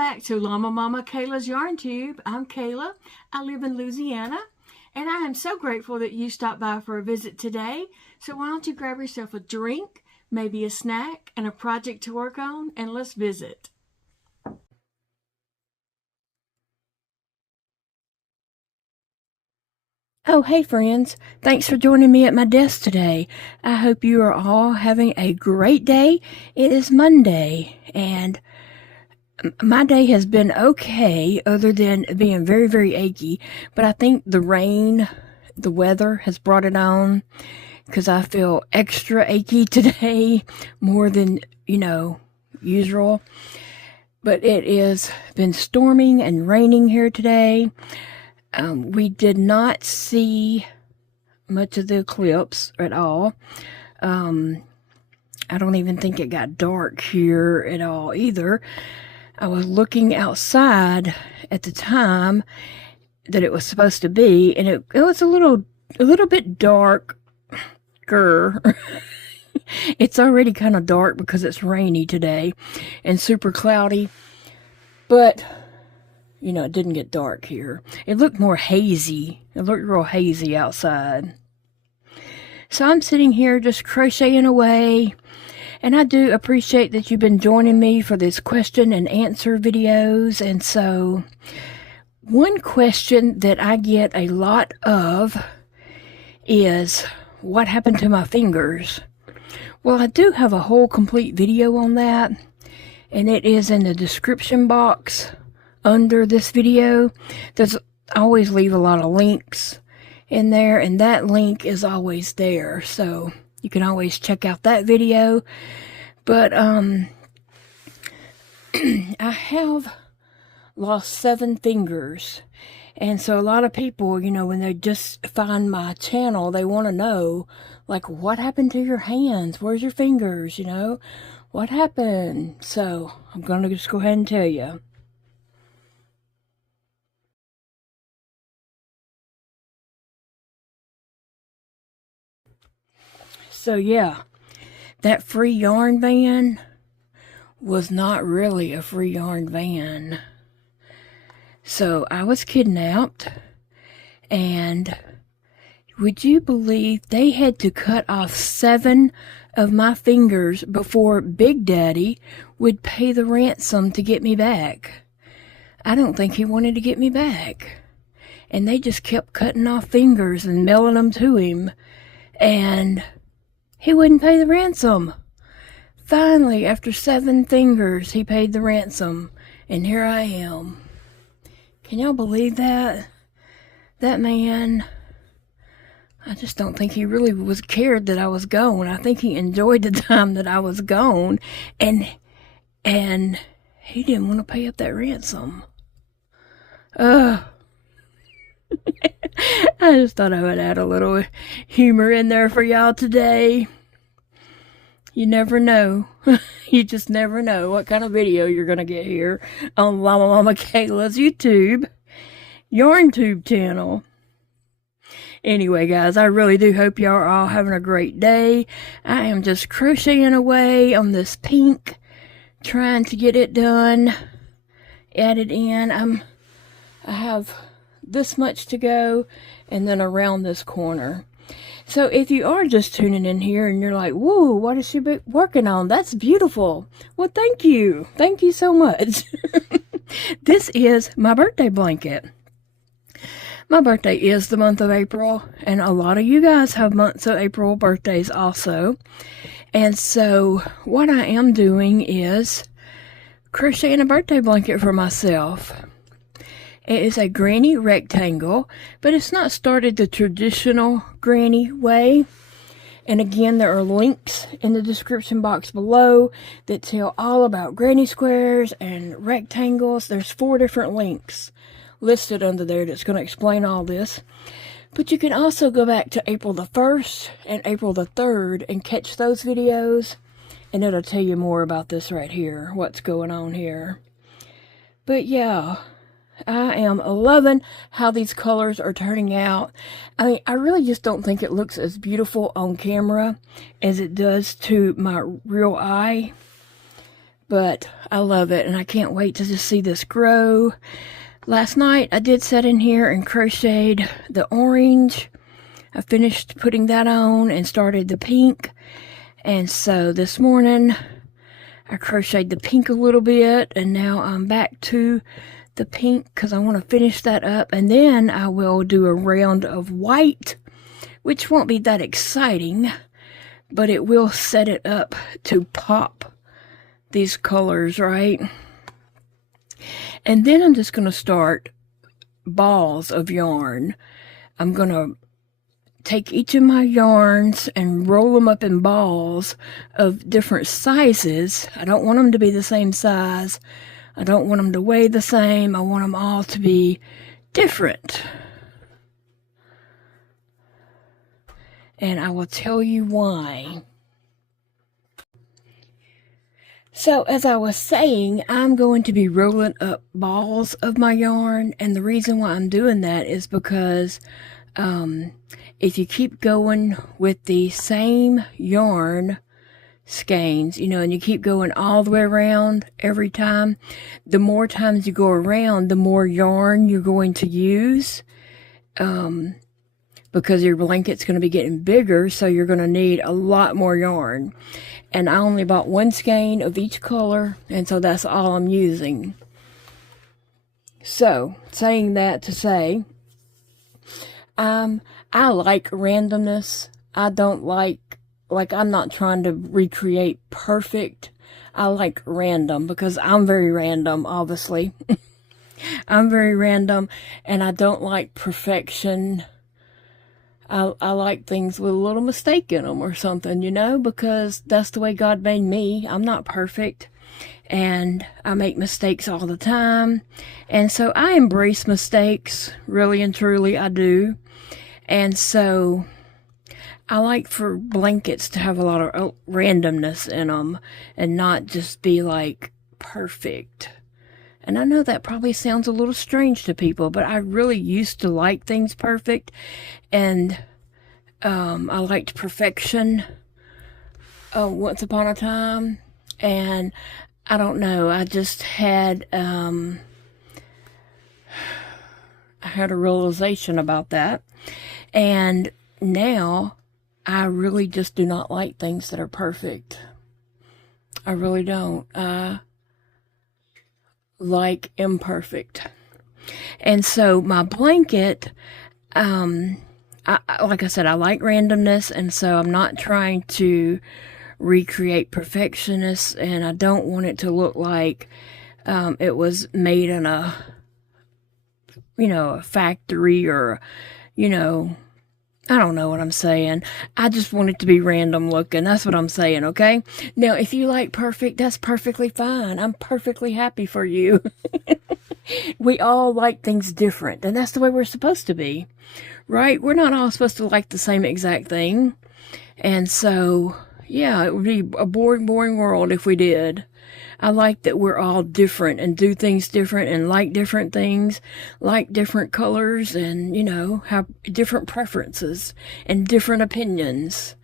back to Llama Mama Kayla's Yarn Tube. I'm Kayla. I live in Louisiana, and I am so grateful that you stopped by for a visit today. So why don't you grab yourself a drink, maybe a snack, and a project to work on, and let's visit. Oh, hey friends. Thanks for joining me at my desk today. I hope you are all having a great day. It is Monday, and my day has been okay, other than being very, very achy. But I think the rain, the weather has brought it on, because I feel extra achy today, more than, usual. But it has been storming and raining here today. We did not see much of the eclipse at all. I don't even think it got dark here at all either. I was looking outside at the time that it was supposed to be, and it was a little bit darker. It's already kind of dark because it's rainy today and super cloudy, but it didn't get dark here. It looked more hazy. It looked real hazy outside. So I'm sitting here just crocheting away. And I do appreciate that you've been joining me for this question and answer videos. And so one question that I get a lot of is, what happened to my fingers? Well, I do have a whole complete video on that, and it is in the description box under this video. I always leave a lot of links in there, and that link is always there, so you can always check out that video. But I have lost 7 fingers, and so a lot of people, when they just find my channel, they want to know, like, what happened to your hands? Where's your fingers? What happened? So I'm gonna just go ahead and tell you. So yeah, that free yarn van was not really a free yarn van. So I was kidnapped, and would you believe they had to cut off 7 of my fingers before Big Daddy would pay the ransom to get me back? I don't think he wanted to get me back. And they just kept cutting off fingers and mailing them to him, and he wouldn't pay the ransom. Finally, after 7 fingers, he paid the ransom, and here I am. Can y'all believe that? That man, I just don't think he really cared that I was gone. I think he enjoyed the time that I was gone, and he didn't want to pay up that ransom. I just thought I would add a little humor in there for y'all today. You never know. You just never know what kind of video you're going to get here on Llama Mama Kayla's YouTube Yarn Tube channel. Anyway, guys, I really do hope y'all are all having a great day. I am just crocheting away on this pink, trying to get it done, added in. I have this much to go, and then around this corner. So if you are just tuning in here and you're like, whoa, what is she working on? That's beautiful. Well, thank you. Thank you so much. This is my birthday blanket. My birthday is the month of April, and a lot of you guys have months of April birthdays also. And so what I am doing is crocheting a birthday blanket for myself. It is a granny rectangle, but it's not started the traditional granny way. And again, there are links in the description box below that tell all about granny squares and rectangles. There's 4 different links listed under there that's going to explain all this. But you can also go back to April the 1st and April the 3rd and catch those videos, and it'll tell you more about this right here, what's going on here. But yeah, I am loving how these colors are turning out. I mean, I really just don't think it looks as beautiful on camera as it does to my real eye. But I love it, and I can't wait to just see this grow. Last night I did sit in here and crocheted the orange. I finished putting that on and started the pink. And so this morning I crocheted the pink a little bit, and now I'm back to the pink because I want to finish that up. And then I will do a round of white, which won't be that exciting, but it will set it up to pop these colors, right? And then I'm just going to start balls of yarn. I'm going to take each of my yarns and roll them up in balls of different sizes. I don't want them to be the same size. I don't want them to weigh the same. I want them all to be different. And I will tell you why. So, as I was saying, I'm going to be rolling up balls of my yarn, and the reason why I'm doing that is because if you keep going with the same yarn skeins, you know, and you keep going all the way around every time, the more times you go around, the more yarn you're going to use, because your blanket's going to be getting bigger, so you're going to need a lot more yarn. And I only bought one skein of each color, and so that's all I'm using. So, saying that to say, I like randomness. I don't like I'm not trying to recreate perfect. I like random because I'm very random, obviously. I'm very random, and I don't like perfection. I like things with a little mistake in them or something, you know, because that's the way God made me. I'm not perfect, and I make mistakes all the time. And so I embrace mistakes, really and truly, I do. And so I like for blankets to have a lot of randomness in them and not just be like perfect. And I know that probably sounds a little strange to people, but I really used to like things perfect, and I liked perfection once upon a time, and I don't know, I just had I had a realization about that, and now I really just do not like things that are perfect. I really don't. Like imperfect. And so my blanket, like I said, I like randomness, and so I'm not trying to recreate perfectionist, and I don't want it to look like it was made in a, you know, a factory, or, you know, I don't know what I'm saying. I just want it to be random looking. That's what I'm saying, okay? Now, if you like perfect, that's perfectly fine. I'm perfectly happy for you. We all like things different, and that's the way we're supposed to be, right? We're not all supposed to like the same exact thing. And so, yeah, it would be a boring, boring world if we did. I like that we're all different and do things different and like different things, like different colors, and, you know, have different preferences and different opinions.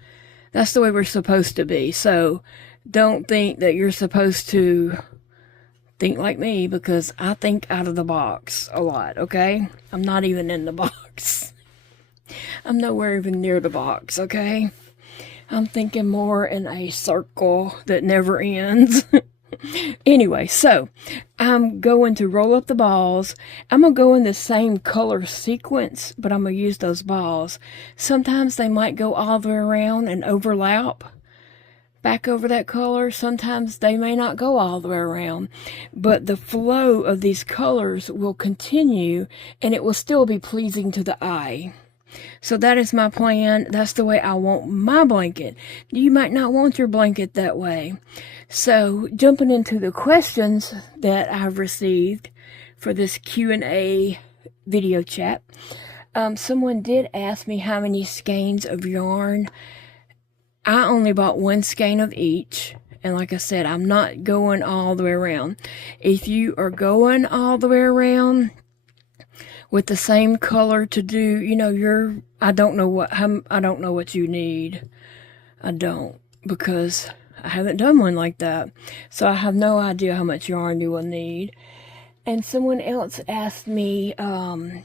That's the way we're supposed to be. So don't think that you're supposed to think like me, because I think out of the box a lot, okay? I'm not even in the box. I'm nowhere even near the box, okay? I'm thinking more in a circle that never ends. Anyway, so I'm going to roll up the balls. I'm going to go in the same color sequence, but I'm going to use those balls. Sometimes they might go all the way around and overlap back over that color. Sometimes they may not go all the way around, but the flow of these colors will continue, and it will still be pleasing to the eye. So that is my plan. That's the way I want my blanket. You might not want your blanket that way. So jumping into the questions that I've received for this Q&A video chat, someone did ask me how many skeins of yarn. I only bought one skein of each. And like I said, I'm not going all the way around. If you are going all the way around with the same color to do, you know, I don't know what you need. I don't, because I haven't done one like that. So I have no idea how much yarn you will need. And someone else asked me about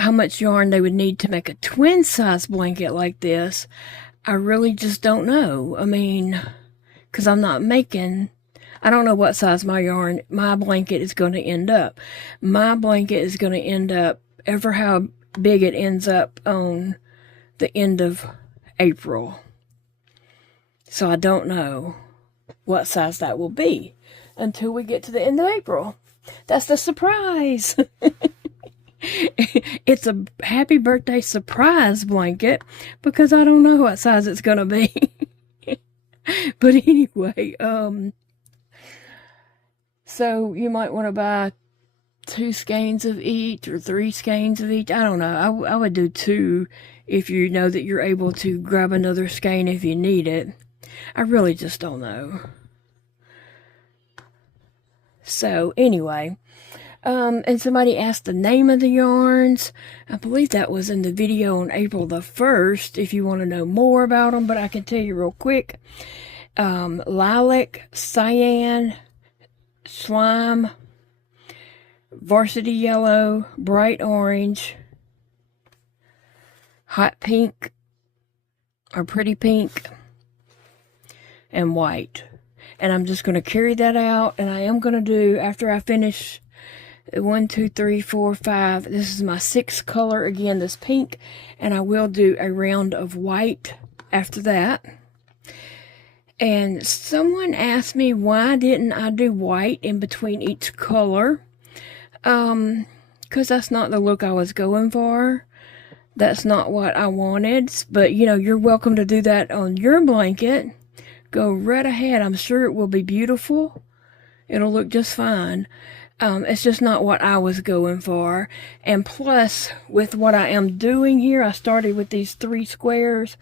how much yarn they would need to make a twin size blanket like this. I really just don't know. I mean, because I'm not making, I don't know what size my blanket is going to end up. My blanket is going to end up ever how big it ends up on the end of April. So I don't know what size that will be until we get to the end of April. That's the surprise. It's a happy birthday surprise blanket because I don't know what size it's going to be. But anyway, so you might want to buy 2 skeins of each or 3 skeins of each. I don't know. I would do 2 if you know that you're able to grab another skein if you need it. I really just don't know. So anyway, and somebody asked the name of the yarns. I believe that was in the video on April the 1st if you want to know more about them, but I can tell you real quick. Lilac, Cyan, Slime, Varsity Yellow, Bright Orange, Hot Pink, or Pretty Pink, and White. And I'm just going to carry that out, and I am going to do, after I finish 1, 2, 3, 4, 5, this is my 6th color, again, this pink, and I will do a round of white after that. And someone asked me why didn't I do white in between each color, because that's not the look I was going for. That's not what I wanted, but you know, you're welcome to do that on your blanket. Go right ahead. I'm sure it will be beautiful. It'll look just fine. It's just not what I was going for. And plus, with what I am doing here, I started with these 3 squares.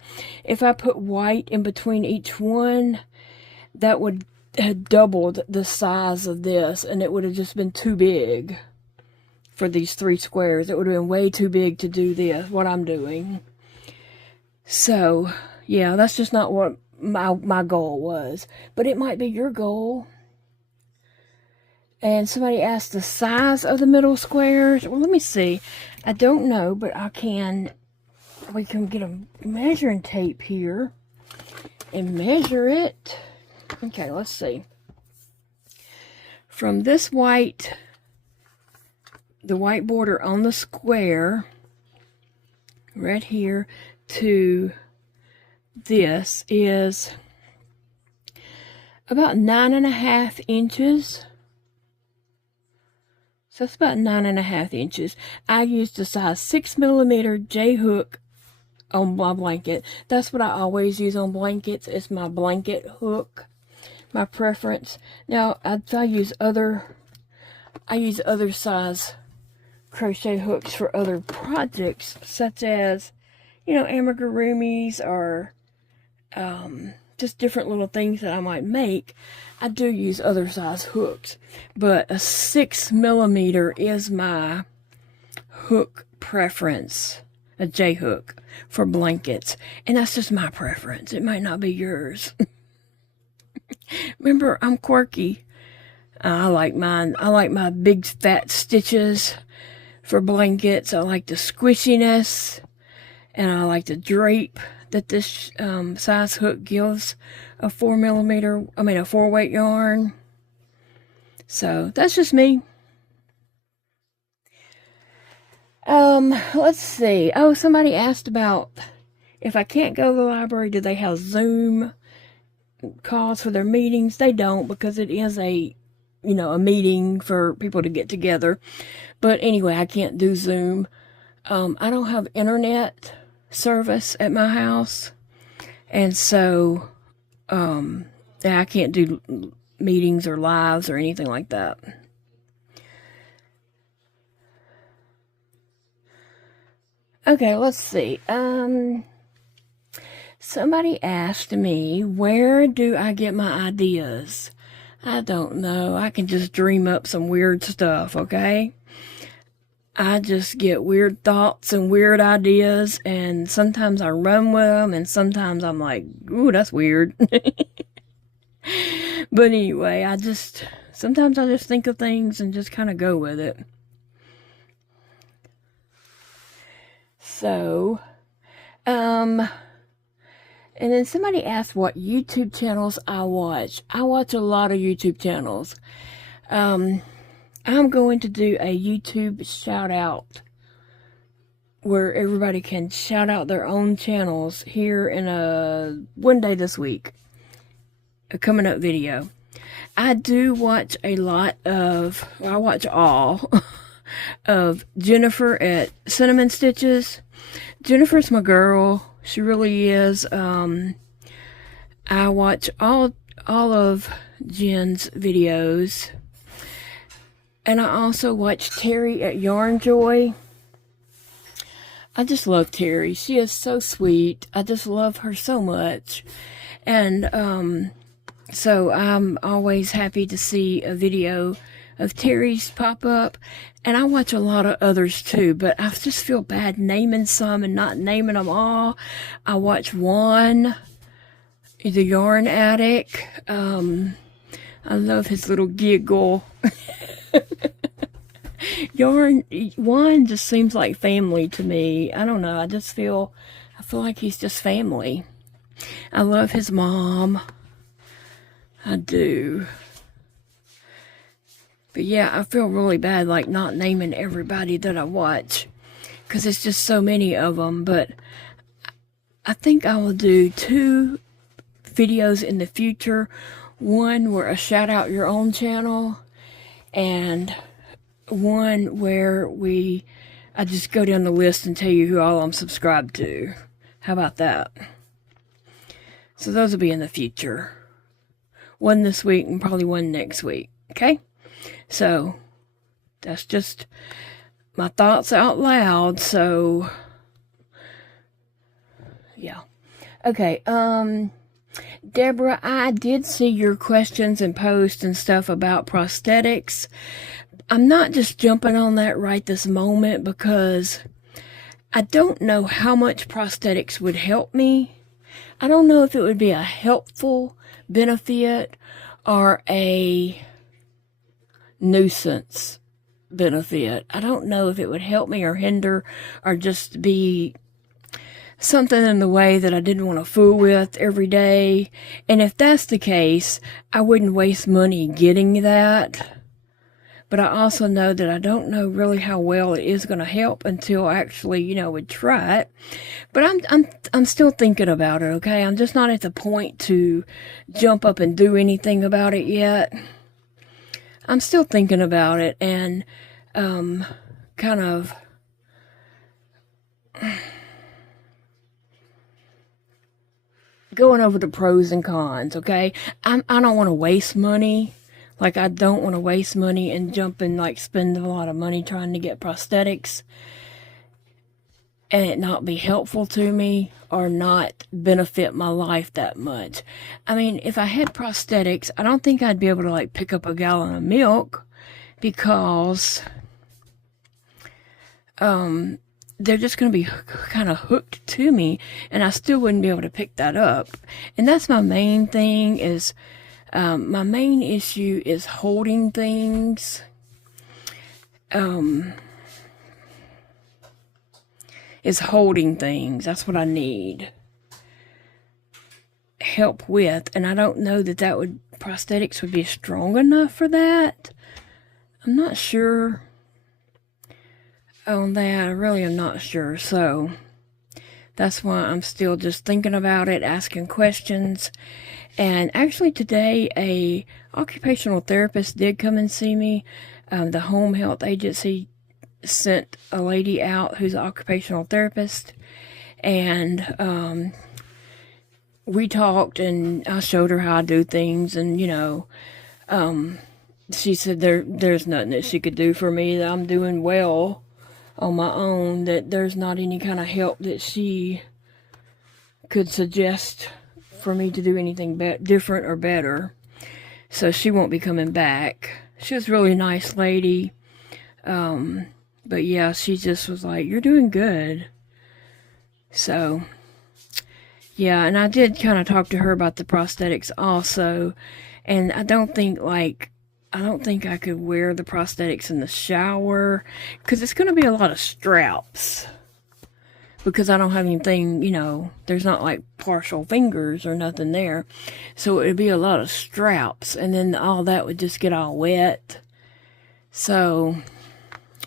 If I put white in between each one, that would have doubled the size of this, and it would have just been too big for these 3 squares. It would have been way too big to do this, what I'm doing. So, yeah, that's just not what my goal was. But it might be your goal. And somebody asked the size of the middle squares. Well, let me see. I don't know, but we can get a measuring tape here and measure it. Okay, let's see. From this white, the white border on the square, right here, to this is about 9.5 inches. So it's about 9.5 inches. I used a size 6mm J-hook on my blanket. That's what I always use on blankets. It's my blanket hook, my preference. Now I use other size crochet hooks for other projects, such as, you know, amigurumis or just different little things that I might make. I do use other size hooks, but a 6mm is my hook preference, a J hook for blankets, and that's just my preference. It might not be yours. Remember, I'm quirky. I like mine. I like my big fat stitches for blankets. I like the squishiness, and I like the drape that this size hook gives a 4-weight yarn. So that's just me. Let's see. Oh, somebody asked about if I can't go to the library, do they have Zoom calls for their meetings? They don't, because it is a meeting for people to get together. But anyway, I can't do Zoom. I don't have internet service at my house, and so I can't do meetings or lives or anything like that. Okay, let's see. Somebody asked me, where do I get my ideas? I don't know. I can just dream up some weird stuff, okay? I just get weird thoughts and weird ideas, and sometimes I run with them, and sometimes I'm like, ooh, that's weird. But anyway, sometimes I just think of things and just kind of go with it. So, and then somebody asked what YouTube channels I watch. I watch a lot of YouTube channels. I'm going to do a YouTube shout out where everybody can shout out their own channels here in one day this week. A coming up video. I do watch I watch all of Jennifer at Cinnamon Stitches. Jennifer's my girl. She really is. I watch all of Jen's videos. And I also watch Terry at Yarn Joy. I just love Terry. She is so sweet. I just love her so much. And so I'm always happy to see a video of Terry's pop up. And I watch a lot of others too, but I just feel bad naming some and not naming them all. I watch Juan, the Yarn Addict. I love his little giggle. Juan just seems like family to me. I don't know. I feel like he's just family. I love his mom. I do. But yeah, I feel really bad like not naming everybody that I watch, because it's just so many of them. But I think I will do 2 videos in the future. One where I shout out your own channel, and one where I just go down the list and tell you who all I'm subscribed to. How about that? So those will be in the future. One this week and probably one next week. Okay? So that's just my thoughts out loud. So yeah. Okay, Deborah, I did see your questions and posts and stuff about prosthetics. I'm not just jumping on that right this moment because I don't know how much prosthetics would help me. I don't know if it would be a helpful benefit or a nuisance benefit. I don't know if it would help me or hinder or just be something in the way that I didn't want to fool with every day. And if that's the case, I wouldn't waste money getting that. But I also know that I don't know really how well it is going to help until I actually, would try it. But I'm still thinking about it, okay? I'm just not at the point to jump up and do anything about it yet. I'm still thinking about it and kind of going over the pros and cons, okay? I don't want to waste money. Like, I don't want to waste money and jump and, spend a lot of money trying to get prosthetics and it not be helpful to me or not benefit my life that much. I mean, if I had prosthetics, I don't think I'd be able to, pick up a gallon of milk because they're just going to be kind of hooked to me, and I still wouldn't be able to pick that up. And that's my main thing is... my main issue is holding things. That's what I need help with. And I don't know that prosthetics would be strong enough for that. I'm not sure on that. I really am not sure. So that's why I'm still just thinking about it, asking questions. And actually today, a occupational therapist did come and see me. The home health agency sent a lady out who's an occupational therapist. And we talked, and I showed her how I do things. And, she said there's nothing that she could do for me, that I'm doing well on my own, that there's not any kind of help that she could suggest for me to do anything different or better. So she won't be coming back. She was a really nice lady. But yeah, she just was like, you're doing good. So, yeah, and I did kind of talk to her about the prosthetics also. And I don't think I could wear the prosthetics in the shower because it's going to be a lot of straps. Because I don't have anything, there's not like partial fingers or nothing there. So it'd be a lot of straps. And then all that would just get all wet. So,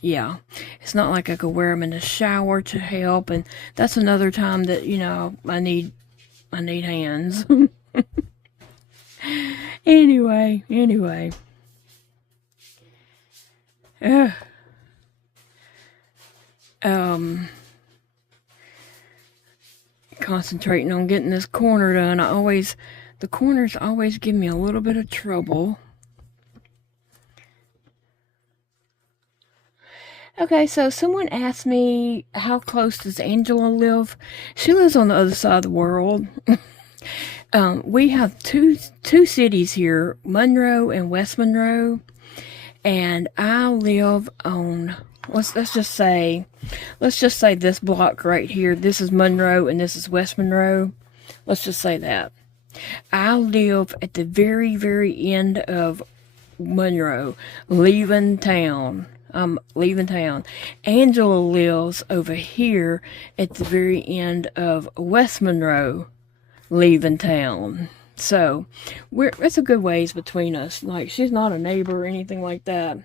yeah. It's not like I could wear them in the shower to help. And that's another time that, I need hands. Anyway. Concentrating on getting this corner done. The corners always give me a little bit of trouble. Okay, so someone asked me, how close does Angela live? She lives on the other side of the world. We have two cities here, Monroe and West Monroe, and I live on, let's just say this block right here. This is Monroe and this is West Monroe. Let's just say that. I live at the very, very end of Monroe, leaving town. I'm leaving town. Angela lives over here at the very end of West Monroe, leaving town. So it's a good ways between us. Like, she's not a neighbor or anything like that.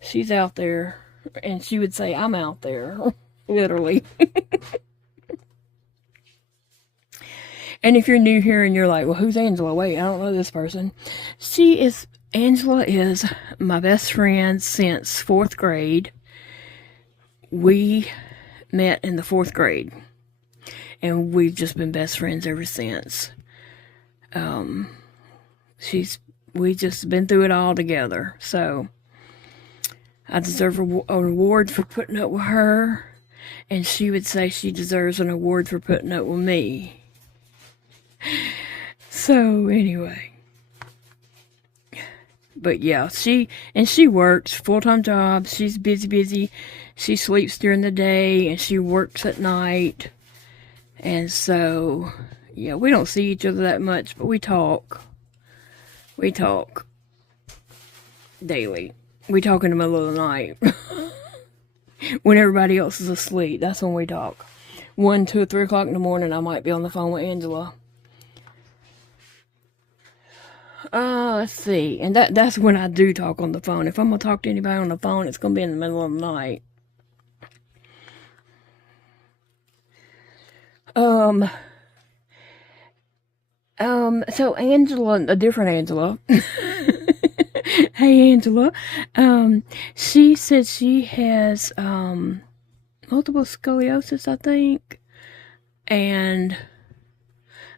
She's out there, and she would say, I'm out there, literally. And if you're new here and you're like, well, who's Angela? Wait, I don't know this person. Angela is my best friend since 4th grade. We met in the 4th grade. And we've just been best friends ever since. We just been through it all together. So, I deserve an award for putting up with her. And she would say she deserves an award for putting up with me. So, anyway. But yeah, she works full-time job. She's busy. She sleeps during the day and she works at night. And so, yeah, we don't see each other that much, but we talk. We talk daily. We talk in the middle of the night. When everybody else is asleep, that's when we talk. 1, 2, 3 o'clock in the morning, I might be on the phone with Angela. Let's see. And that's when I do talk on the phone. If I'm going to talk to anybody on the phone, it's going to be in the middle of the night. So Angela, a different Angela. Hey, Angela. She said she has, multiple scoliosis, I think. And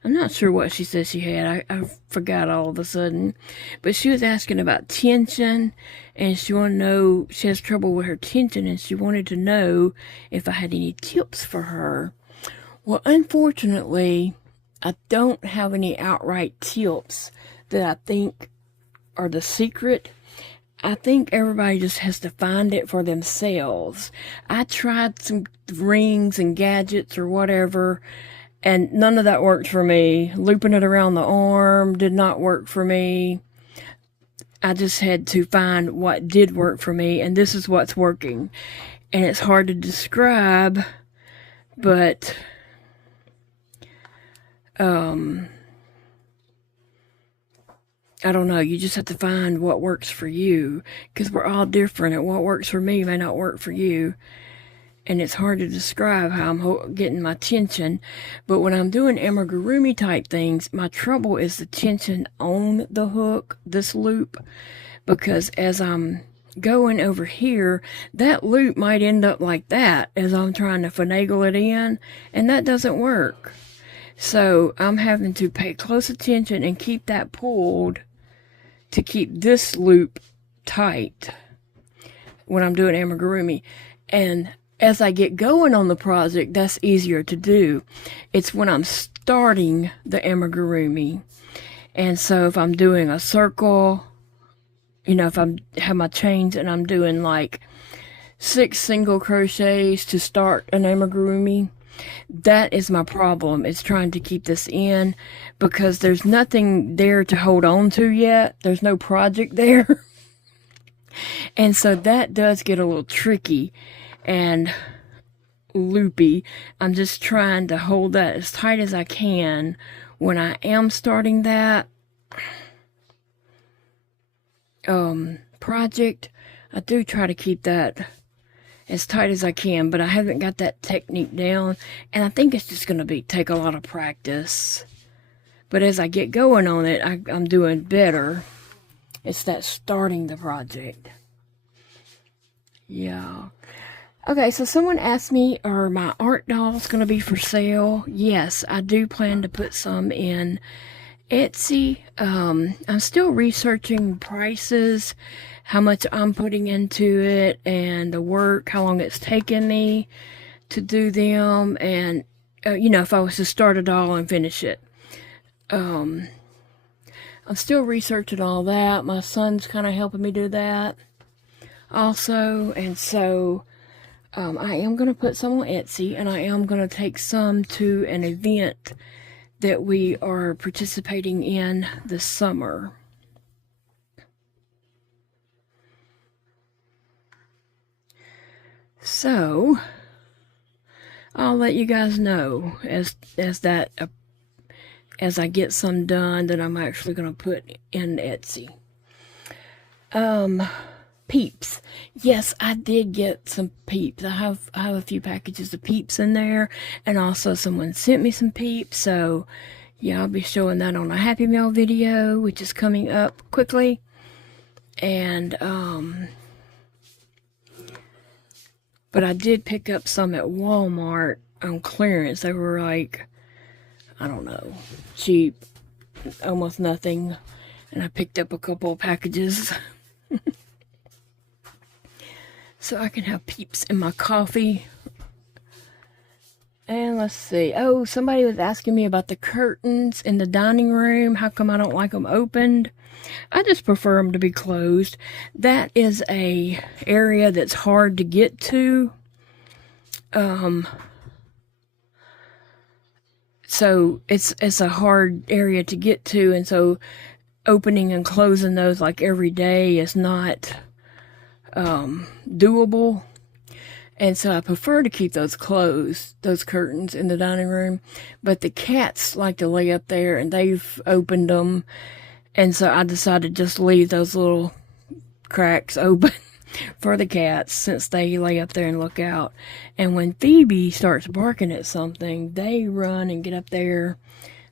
I'm not sure what she said she had. I forgot all of a sudden. But she was asking about tension, and she wanted to know, she has trouble with her tension, and she wanted to know if I had any tips for her. Well, unfortunately, I don't have any outright tips that I think are the secret. I think everybody just has to find it for themselves. I tried some rings and gadgets or whatever, and none of that worked for me. Looping it around the arm did not work for me. I just had to find what did work for me, and this is what's working. And it's hard to describe, but I don't know. You just have to find what works for you, because we're all different, and what works for me may not work for you. And it's hard to describe how I'm getting my tension. But when I'm doing amigurumi type things, my trouble is the tension on the hook, this loop. Because as I'm going over here, that loop might end up like that as I'm trying to finagle it in. And that doesn't work. So I'm having to pay close attention and keep that pulled to keep this loop tight when I'm doing amigurumi. And as I get going on the project, that's easier to do. It's when I'm starting the amigurumi. And so if I'm doing a circle, if I have my chains and I'm doing like 6 single crochets to start an amigurumi. That is my problem. It's trying to keep this in because there's nothing there to hold on to yet. There's no project there. And so that does get a little tricky and loopy. I'm just trying to hold that as tight as I can when I am starting that project. I do try to keep that as tight as I can, but I haven't got that technique down, and I think it's just going to take a lot of practice. But as I get going on it, I'm doing better. It's that starting the project. Yeah. Okay, so someone asked me, are my art dolls going to be for sale? Yes, I do plan to put some in Etsy. I'm still researching prices, how much I'm putting into it, and the work, how long it's taken me to do them, and you know, if I was to start a doll and finish it. I'm still researching all that. My son's kind of helping me do that also, and so I am going to put some on Etsy, and I am going to take some to an event that we are participating in this summer. So I'll let you guys know as I get some done that I'm actually going to put in Etsy. Peeps. Yes, I did get some peeps. I have a few packages of peeps in there, and also someone sent me some peeps, so yeah, I'll be showing that on a Happy Mail video, which is coming up quickly. And but I did pick up some at Walmart on clearance. They were like, I don't know, cheap, almost nothing, and I picked up a couple of packages. So I can have peeps in my coffee. And let's see. Oh, somebody was asking me about the curtains in the dining room. How come I don't like them opened? I just prefer them to be closed. That is a area that's hard to get to. So it's a hard area to get to, and so opening and closing those like every day is not doable, and so I prefer to keep those closed, those curtains in the dining room. But the cats like to lay up there, and they've opened them, and so I decided to just leave those little cracks open for the cats, since they lay up there and look out. And when Phoebe starts barking at something, they run and get up there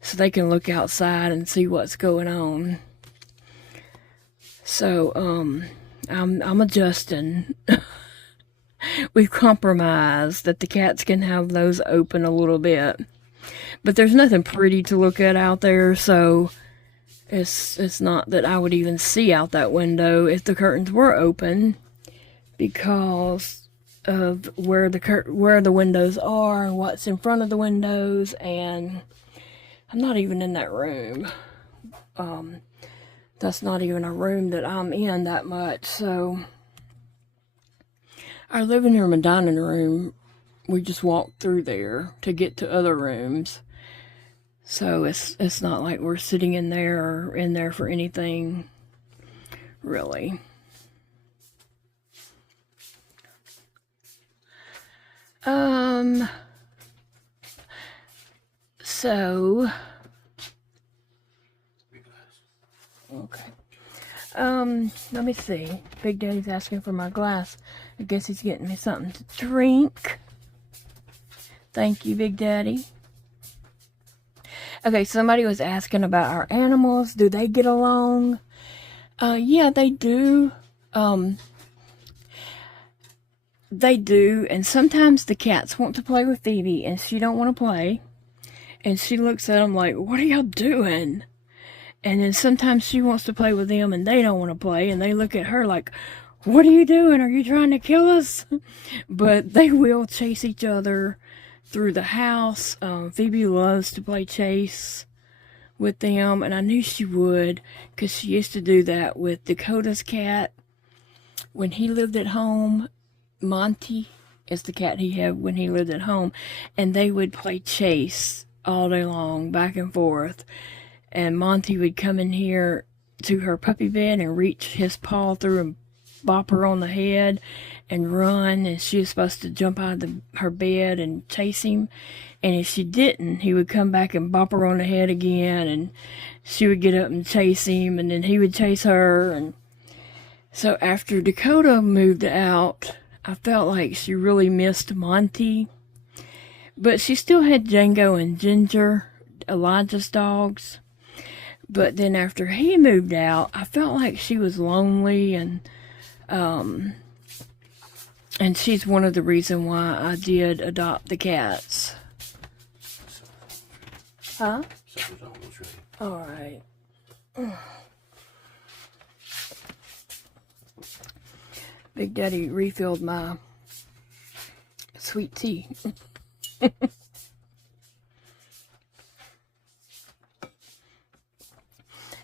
so they can look outside and see what's going on. So I'm adjusting. We've compromised that the cats can have those open a little bit, but there's nothing pretty to look at out there, so it's not that I would even see out that window if the curtains were open, because of where the windows are and what's in front of the windows. And I'm not even in that room. That's not even a room that I'm in that much. So our living room and dining room, we just walk through there to get to other rooms. So it's not like we're sitting in there or in there for anything, really. So okay. Let me see. Big Daddy's asking for my glass. I guess he's getting me something to drink. Thank you, Big Daddy. Okay, somebody was asking about our animals. Do they get along? Yeah, they do. They do, and sometimes the cats want to play with Phoebe, and she don't want to play. And she looks at them like, what are y'all doing? And then sometimes she wants to play with them, and they don't want to play, and they look at her like, what are you doing? Are you trying to kill us? But they will chase each other through the house. Phoebe loves to play chase with them, and I knew she would, because she used to do that with Dakota's cat when he lived at home. Monty is the cat he had when he lived at home, and they would play chase all day long, back and forth. And Monty would come in here to her puppy bed and reach his paw through and bop her on the head and run, and she was supposed to jump out of her bed and chase him. And if she didn't, he would come back and bop her on the head again, and she would get up and chase him, and then he would chase her. And so after Dakota moved out, I felt like she really missed Monty. But she still had Django and Ginger, Elijah's dogs. But then after he moved out, I felt like she was lonely, and she's one of the reasons why I did adopt the cats. Huh? All right. Big Daddy refilled my sweet tea.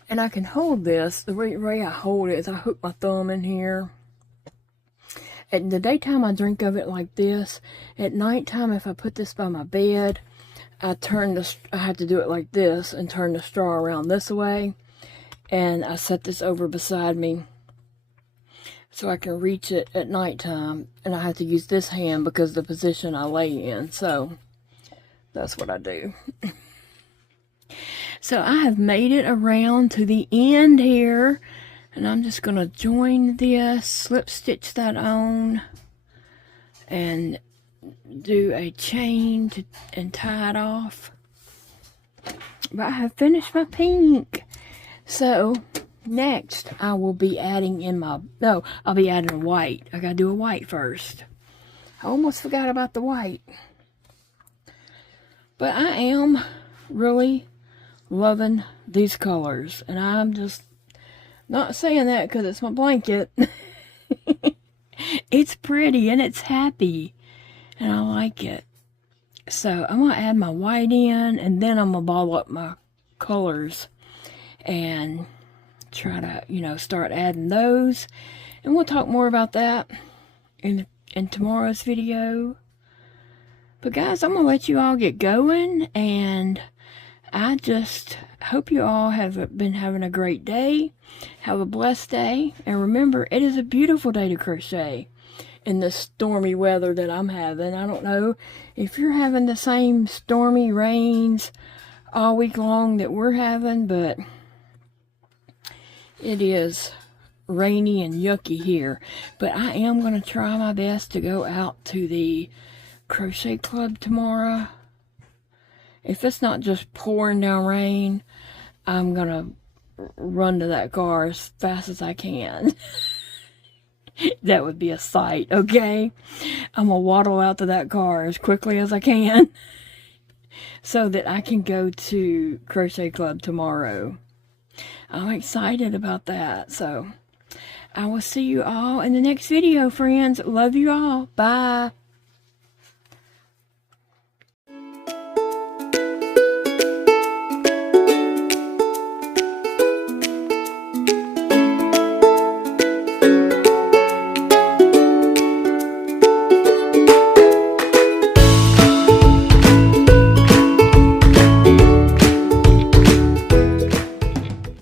And I can hold this. The way I hold it is I hook my thumb in here. At the daytime, I drink of it like this. At nighttime, if I put this by my bed, I have to do it like this and turn the straw around this way. And I set this over beside me so I can reach it at nighttime. And I have to use this hand because of the position I lay in. So that's what I do. So I have made it around to the end here, and I'm just going to join this, slip stitch that on, and do a chain and tie it off. But I have finished my pink. So next I will be adding in I'll be adding a white. I got to do a white first. I almost forgot about the white. But I am really loving these colors, and I'm just not saying that because it's my blanket. It's pretty and it's happy, and I like it. So I'm gonna add my white in, and then I'm gonna ball up my colors and try to start adding those, and we'll talk more about that in tomorrow's video. But guys, I'm gonna let you all get going, and I just hope you all have been having a great day. Have a blessed day. And remember, it is a beautiful day to crochet in this stormy weather that I'm having. I don't know if you're having the same stormy rains all week long that we're having, but it is rainy and yucky here. But I am going to try my best to go out to the crochet club tomorrow. If it's not just pouring down rain, I'm going to run to that car as fast as I can. That would be a sight, okay? I'm going to waddle out to that car as quickly as I can so that I can go to Crochet Club tomorrow. I'm excited about that. So I will see you all in the next video, friends. Love you all. Bye.